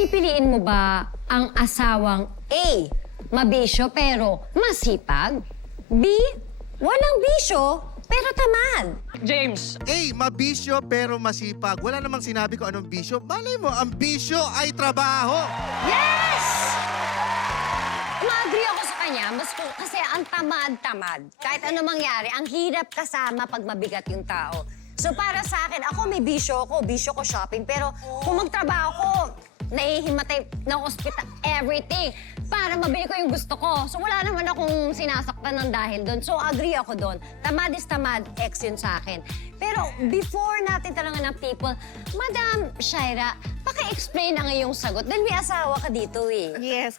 pipiliin mo ba ang asawang A, mabisyo pero masipag? B, walang bisyo pero tamad? James, mabisyo pero masipag. Wala namang sinabi ko anong bisyo. Malay mo, ang bisyo ay trabaho. Yes! Ma-agree ako sa kanya, kasi ang tamad-tamad. Kahit ano mangyari, ang hirap kasama pag mabigat yung tao. So para sa akin, ako may bisyo ko shopping, pero kung magtrabaho ko, nahihimatay ng ospital, everything, para mabili ko yung gusto ko. So wala naman akong sinasaktan ng dahil doon. So agree ako doon. Tamad is tamad, ex yun sa akin. Pero before natin talaga ng people, Madam Shaira, paki-explain ang iyong sagot. Dahil may asawa ka dito eh. Yes.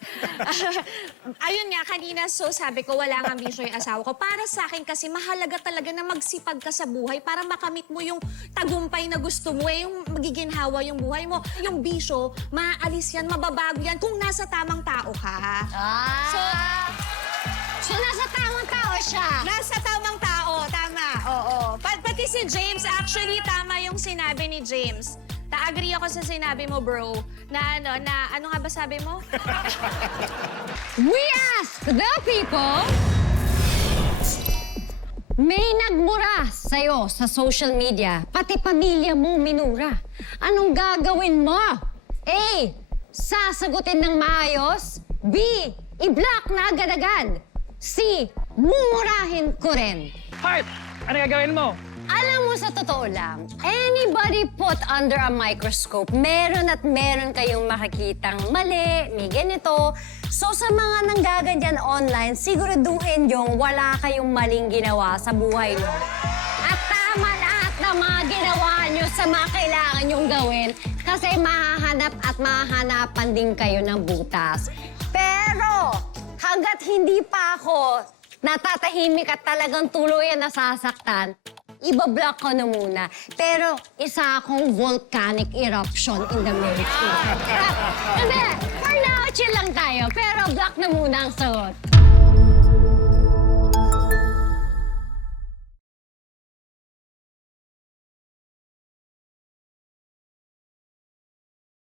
Ayun nga, kanina, so sabi ko, wala nga bisyo yung asawa ko. Para sa akin kasi, mahalaga talaga na magsipag ka sa buhay para makamit mo yung tagumpay na gusto mo, yung magiginhawa yung buhay mo. Yung bisyo, maaalis yan, mababago yan kung nasa tamang tao ka. So nasa tamang tao siya. Nasa tamang tao, tama. Oo. Pati si James, actually, tama yung sinabi ni James. Na-agree ako sa sinabi mo, bro, na ano nga ba sabi mo? We ask the people, may nagmura sa'yo sa social media, pati pamilya mo minura. Anong gagawin mo? A, sasagutin ng maayos. B, i-block na agad-agad. C, mumurahin ko rin. Heart, ano gagawin mo? Alam mo, sa totoo lang, anybody put under a microscope, meron at meron kayong makikitang mali, may ganito. So sa mga nanggaganyan online, siguraduhin yung wala kayong maling ginawa sa buhay nyo. At tama lahat ng mga ginawa nyo sa mga kailangan nyong gawin kasi mahahanap at mahahanapan din kayo ng butas. Pero hanggat hindi pa ako natatahimik at talagang tuluyan nasasaktan, ibablock ko na muna. Pero isa akong volcanic eruption in the making. Hindi, for now, chill lang tayo. Pero block na muna ang sagot.